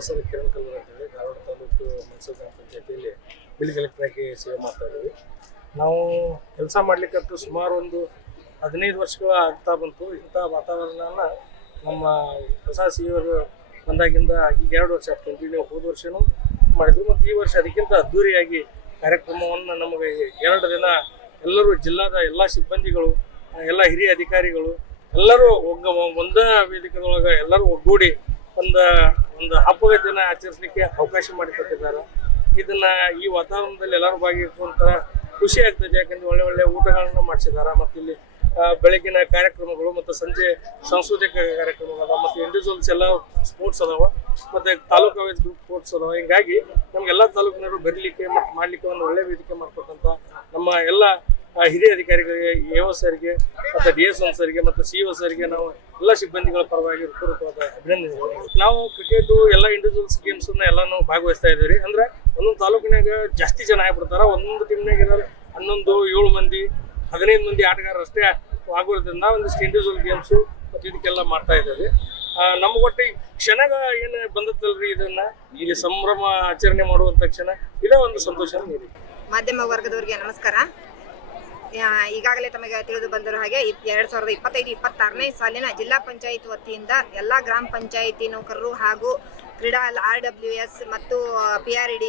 ಹೆಸರು ಕಿರಣ್ ಕಲ್ಲೂರ್ ಅಂತೇಳಿ ಧಾರವಾಡ ತಾಲೂಕು ಮನ್ಸೂರು ಗ್ರಾಮ ಪಂಚಾಯತಿಯಲ್ಲಿ ಬಿಲ್ ಕಲೆಕ್ಟರ್ ಆಗಿ ಸೇವೆ ಮಾಡ್ತಾ ಇದ್ದೀವಿ. ನಾವು ಕೆಲಸ ಮಾಡಲಿಕ್ಕಂತೂ ಸುಮಾರು ಒಂದು 15 ವರ್ಷಗಳ ಆಗ್ತಾ ಬಂತು. ಇಂಥ ವಾತಾವರಣನ ನಮ್ಮ ಹೊಸ ಸಿಇಒರು ಬಂದಾಗಿಂದ ಈಗ 2 ವರ್ಷ ಕಂಟಿನ್ಯೂ ಹೋದ ವರ್ಷವೂ ಮಾಡಿದ್ವಿ ಮತ್ತು ಈ ವರ್ಷ ಅದಕ್ಕಿಂತ ಅದ್ದೂರಿಯಾಗಿ ಕಾರ್ಯಕ್ರಮವನ್ನು ನಮಗೆ 2 ದಿನ ಎಲ್ಲರೂ ಜಿಲ್ಲಾದ ಎಲ್ಲ ಸಿಬ್ಬಂದಿಗಳು, ಎಲ್ಲ ಹಿರಿಯ ಅಧಿಕಾರಿಗಳು ಎಲ್ಲರೂ ಒಂದೇ ವೇದಿಕೆದೊಳಗೆ ಎಲ್ಲರೂ ಒಗ್ಗೂಡಿ ಒಂದು ಹಬ್ಬದ ದಿನ ಆಚರಿಸಲಿಕ್ಕೆ ಅವಕಾಶ ಮಾಡಿಕೊಟ್ಟಿದ್ದಾರೆ. ಇದನ್ನ ಈ ವಾತಾವರಣದಲ್ಲಿ ಎಲ್ಲರೂ ಭಾಗಿಯಾಗುವಂಥ ಖುಷಿ ಆಗ್ತದೆ. ಯಾಕಂದ್ರೆ ಒಳ್ಳೆ ಒಳ್ಳೆ ಊಟಗಳನ್ನು ಮಾಡಿಸಿದ್ದಾರೆ ಮತ್ತು ಇಲ್ಲಿ ಬೆಳಗಿನ ಕಾರ್ಯಕ್ರಮಗಳು ಮತ್ತು ಸಂಜೆ ಸಾಂಸ್ಕೃತಿಕ ಕಾರ್ಯಕ್ರಮಗಳು ಅದಾವ ಮತ್ತು ಇಂಡಿವಿಜುವಲ್ಸ್ ಎಲ್ಲ ಸ್ಪೋರ್ಟ್ಸ್ ಅದಾವ ಮತ್ತು ತಾಲೂಕು ವೈಸ್ ಗ್ರೂಪ್ ಸ್ಪೋರ್ಟ್ಸ್ ಅದಾವ. ಹಿಂಗಾಗಿ ನಮಗೆಲ್ಲ ತಾಲೂಕಿನವರು ಬರಲಿಕ್ಕೆ ಮತ್ತು ಮಾಡಲಿಕ್ಕೆ ಒಂದು ಒಳ್ಳೆ ವೇದಿಕೆ ಮಾಡಿಕೊಟ್ಟಂಥ ನಮ್ಮ ಎಲ್ಲ ಹಿರಿಯ ಅಧಿಕಾರಿಗಳಿಗೆ, ಎ ಒ ಸರ್ಗೆ ಮತ್ತು DS1 ಸರ್ಗೆ ಮತ್ತು CO ಸರ್ಗೆ ನಾವು ಎಲ್ಲ ಸಿಬ್ಬಂದಿಗಳ ಪರವಾಗಿ ಪೂರ್ವಕವಾದ ಅಭಿನಂದನೆಗಳು. ನಾವು ಕ್ರಿಕೆಟು ಎಲ್ಲ ಇಂಡಿವಿಜುವಲ್ಸ್ ಗೇಮ್ಸನ್ನ ಎಲ್ಲ ನಾವು ಭಾಗವಹಿಸ್ತಾ ಇದ್ದೀವಿ. ಅಂದರೆ ಒಂದೊಂದು ತಾಲೂಕಿನಾಗ ಜಾಸ್ತಿ ಜನ ಆಗ್ಬಿಡ್ತಾರೆ. ಒಂದೊಂದು ಟೀಮ್ನಾಗ ಇರೋರು 11, 7 ಮಂದಿ, 15 ಮಂದಿ ಆಟಗಾರರು ಅಷ್ಟೇ ಆಗೋದ್ರಿಂದ ಒಂದಿಷ್ಟು ಇಂಡಿವಿಜುವಲ್ ಗೇಮ್ಸು ಮತ್ತು ಇದಕ್ಕೆಲ್ಲ ಮಾಡ್ತಾ ಇದ್ದೀವಿ. ನಮ್ಗೆ ಒಟ್ಟು ಈ ಕ್ಷಣಗ ಏನು ಬಂದತ್ತಲ್ರಿ, ಇದನ್ನ ಈ ಸಂಭ್ರಮ ಆಚರಣೆ ಮಾಡುವಂಥ ಕ್ಷಣ ಇದೇ ಒಂದು ಸಂತೋಷ ನೀಡಿ. ಮಾಧ್ಯಮ ವರ್ಗದವರಿಗೆ ನಮಸ್ಕಾರ. ಈಗಾಗಲೇ ತಮಗೆ ತಿಳಿದು ಬಂದಿರೋ ಹಾಗೆ 2025-26ನೇ ಸಾಲಿನ ಜಿಲ್ಲಾ ಪಂಚಾಯತ್ ವತಿಯಿಂದ ಎಲ್ಲ ಗ್ರಾಮ ಪಂಚಾಯಿತಿ ನೌಕರರು ಹಾಗೂ ಕ್ರೀಡಾ RWS ಮತ್ತು PRD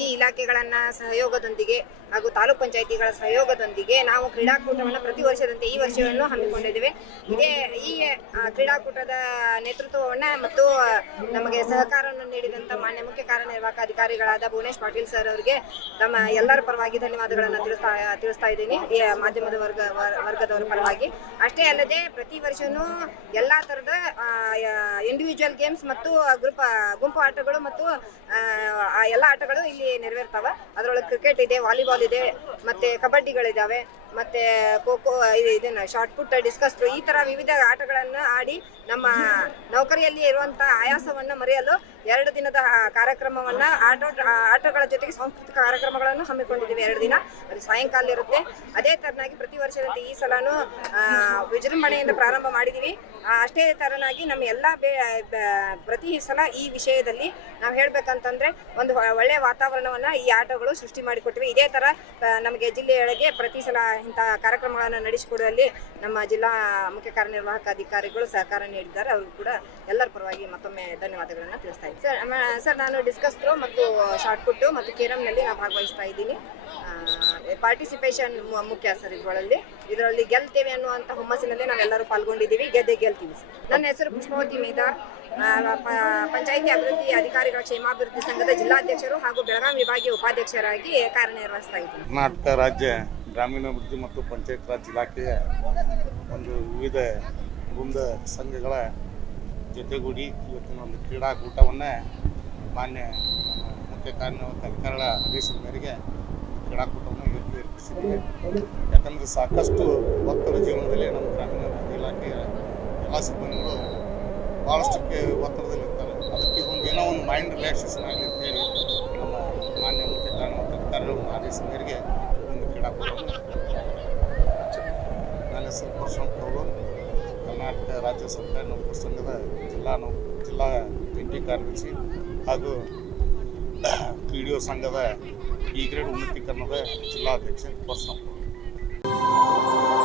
ಈ ಇಲಾಖೆಗಳನ್ನು ಸಹಯೋಗದೊಂದಿಗೆ ಹಾಗೂ ತಾಲೂಕು ಪಂಚಾಯಿತಿಗಳ ಸಹಯೋಗದೊಂದಿಗೆ ನಾವು ಕ್ರೀಡಾಕೂಟವನ್ನು ಪ್ರತಿ ವರ್ಷದಂತೆ ಈ ವರ್ಷವನ್ನು ಹಮ್ಮಿಕೊಂಡಿದ್ದೇವೆ. ಈ ಕ್ರೀಡಾಕೂಟದ ನೇತೃತ್ವವನ್ನು ಮತ್ತು ನಮಗೆ ಸಹಕಾರವನ್ನು ನೀಡಿದಂಥ ಮಾನ್ಯ ಮುಖ್ಯ ಕಾರ್ಯನಿರ್ವಾಹಕ ಅಧಿಕಾರಿಗಳಾದ ಭುವನೇಶ್ ಪಾಟೀಲ್ ಸರ್ ಅವರಿಗೆ ತಮ್ಮ ಎಲ್ಲರ ಪರವಾಗಿ ಧನ್ಯವಾದಗಳನ್ನು ತಿಳಿಸ್ತಾ ಇದ್ದೀನಿ, ಈ ಮಾಧ್ಯಮದ ವರ್ಗದವರ ಪರವಾಗಿ. ಅಷ್ಟೇ ಅಲ್ಲದೆ ಪ್ರತಿ ವರ್ಷವೂ ಎಲ್ಲ ಥರದ ಇಂಡಿವಿಜುವಲ್ ಗೇಮ್ಸ್ ಮತ್ತು ಗುಂಪು ಆಟಗಳು ಮತ್ತು ಎಲ್ಲ ಆಟಗಳು ಇಲ್ಲಿ ನೆರವೇರ್ತಾವೆ. ಅದರೊಳಗೆ ಕ್ರಿಕೆಟ್ ಇದೆ, ವಾಲಿಬಾಲ್ ಇದೆ, ಮತ್ತು ಕಬಡ್ಡಿಗಳಿದ್ದಾವೆ, ಮತ್ತು ಖೋ-ಖೋ, ಇದನ್ನು ಶಾರ್ಟ್ ಪುಟ್, ಡಿಸ್ಕಸ್ ಥ್ರೋ, ಈ ಥರ ವಿವಿಧ ಆಟಗಳನ್ನು ಆಡಿ ನಮ್ಮ ನೌಕರಿಯಲ್ಲಿ ಇರುವಂಥ ಆಯಾಸವನ್ನು ಮರೆಯಲು 2 ದಿನದ ಕಾರ್ಯಕ್ರಮವನ್ನು ಆಟಗಳ ಜೊತೆಗೆ ಸಾಂಸ್ಕೃತಿಕ ಕಾರ್ಯಕ್ರಮಗಳನ್ನು ಹಮ್ಮಿಕೊಂಡಿದ್ದೀವಿ. 2 ದಿನ ಅದು ಸಾಯಂಕಾಲ ಇರುತ್ತೆ. ಅದೇ ಥರನಾಗಿ ಪ್ರತಿ ವರ್ಷದಂತೆ ಈ ಸಲನೂ ವಿಜೃಂಭಣೆಯಿಂದ ಪ್ರಾರಂಭ ಮಾಡಿದ್ದೀವಿ. ಅಷ್ಟೇ ಥರನಾಗಿ ನಮ್ಮ ಎಲ್ಲ ಪ್ರತಿ ಸಲ ಈ ವಿಷಯದಲ್ಲಿ ನಾವು ಹೇಳಬೇಕಂತಂದರೆ ಒಂದು ಒಳ್ಳೆಯ ವಾತಾವರಣವನ್ನು ಈ ಆಟಗಳು ಸೃಷ್ಟಿ ಮಾಡಿಕೊಟ್ಟಿವೆ. ಇದೇ ಥರ ನಮಗೆ ಜಿಲ್ಲೆಯೊಳಗೆ ಪ್ರತಿ ಸಲ ಇಂಥ ಕಾರ್ಯಕ್ರಮಗಳನ್ನು ನಡೆಸಿಕೊಡುವಲ್ಲಿ ನಮ್ಮ ಜಿಲ್ಲಾ ಮುಖ್ಯ ಕಾರ್ಯನಿರ್ವಾಹಕ ಅಧಿಕಾರಿಗಳು ಸಹಕಾರ ನೀಡಿದ್ದಾರೆ. ಅವ್ರಿಗೂ ಕೂಡ ಎಲ್ಲರ ಪರವಾಗಿ ಮತ್ತೊಮ್ಮೆ ಧನ್ಯವಾದಗಳನ್ನು ತಿಳಿಸ್ತಾ ಇದ್ದೀನಿ. ಸರ್, ನಾನು ಡಿಸ್ಕಸ್ ಥ್ರೋ ಮತ್ತು ಶಾರ್ಟ್ ಪುಟ್ಟು ಮತ್ತು ಕೇರಮ್ನಲ್ಲಿ ನಾನು ಭಾಗವಹಿಸ್ತಾ ಇದ್ದೀನಿ. ಪಾರ್ಟಿಸಿಪೇಷನ್ ಮುಖ್ಯ ಸರ್. ಇದರಲ್ಲಿ ಗೆಲ್ತೇವೆ ಅನ್ನುವಂಥ ಹುಮ್ಮಸ್ಸಿನಲ್ಲಿ ನಾವೆಲ್ಲರೂ ಪಾಲ್ಗೊಂಡಿದ್ದೀವಿ. ಗೆಲ್ತೀವಿ ಸರ್. ನನ್ನ ಹೆಸರು ಪುಷ್ಪವತಿ ಮೇದಾರ್, ಪಂಚಾಯಿತಿ ಅಭಿವೃದ್ಧಿ ಅಧಿಕಾರಿಗಳ ಕ್ಷೇಮಾಭಿವೃದ್ಧಿ ಸಂಘದ ಜಿಲ್ಲಾಧ್ಯಕ್ಷರು ಹಾಗೂ ಬೆಳಗಾವಿ ವಿಭಾಗೀಯ ಉಪಾಧ್ಯಕ್ಷರಾಗಿ ಕಾರ್ಯನಿರ್ವಹಿಸ್ತಾ ಇದ್ದೀನಿ. ಕರ್ನಾಟಕ ರಾಜ್ಯ ಗ್ರಾಮೀಣಾಭಿವೃದ್ಧಿ ಮತ್ತು ಪಂಚಾಯತ್ ರಾಜ್ ಇಲಾಖೆಯ ಒಂದು ವಿವಿಧ ವೃಂದ ಸಂಘಗಳ ಜೊತೆಗೂಡಿ ಇವತ್ತಿನ ಒಂದು ಕ್ರೀಡಾಕೂಟವನ್ನು ಮಾನ್ಯ ಮುಖ್ಯ ಕಾರ್ಯನಿರ್ವಾಹಕ ಅಧಿಕಾರಿಗಳ ಆದೇಶದ ಮೇರೆಗೆ ಕ್ರೀಡಾಕೂಟವನ್ನು ಏರ್ಪಡಿಸಿದ್ದೀವಿ. ಯಾಕಂದರೆ ಸಾಕಷ್ಟು ಒತ್ತಡ ಜೀವನದಲ್ಲಿ ನಮ್ಮ ಗ್ರಾಮೀಣಾಭಿವೃದ್ಧಿ ಇಲಾಖೆಯ ಎಲ್ಲ ಸಿಬ್ಬಂದಿಗಳು ಭಾಳಷ್ಟಕ್ಕೆ ಒತ್ತಡದಲ್ಲಿರ್ತಾರೆ. ಅದಕ್ಕೆ ಏನೋ ಒಂದು ಮೈಂಡ್ ರಿಲ್ಯಾಕ್ಸೇಷನ್ ಆಗಲಿ ಅಂತೇಳಿ ನಮ್ಮ ಮಾನ್ಯ ಮುಖ್ಯ ಕಾರ್ಯನಿರ್ವಾಹಕ ಅಧಿಕಾರಿಗಳ ಒಂದು ಆದೇಶದ ಮೇರೆಗೆ ಒಂದು ಕ್ರೀಡಾಕೂಟವನ್ನು. ನನ್ನ ಹೆಸರು ಪರಶುರಾಮ್ ಕೌಲೂರ್, ಕರ್ನಾಟಕ ರಾಜ್ಯ ಸರ್ಕಾರಿ ನೌಕರ ಸಂಘದ ಜಿಲ್ಲಾ ಜಂಟಿ ಕಾರ್ಯದರ್ಶಿ ಹಾಗೂ PDO ಸಂಘದ E ಗ್ರೇಡ್ ಉನ್ನತೀಕರಣದ ಜಿಲ್ಲಾಧ್ಯಕ್ಷ ಪರಶುರಾಮ್ ಕೌಲೂರ್.